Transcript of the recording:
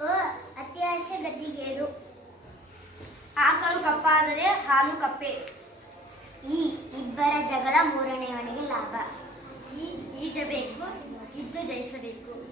ಅ ಅತಿ ಆಸೆ ಗದ್ದಿಗೇಡು. ಆಕಳು ಕಪ್ಪಾದರೆ ಹಾಲು ಕಪ್ಪೆ. ಈ ಇಬ್ಬರ ಜಗಳ ಮೂರನೆಯವನಿಗೆ ಲಾಭ. ಈಜಬೇಕು, ಇದ್ದು ಜಯಿಸಬೇಕು.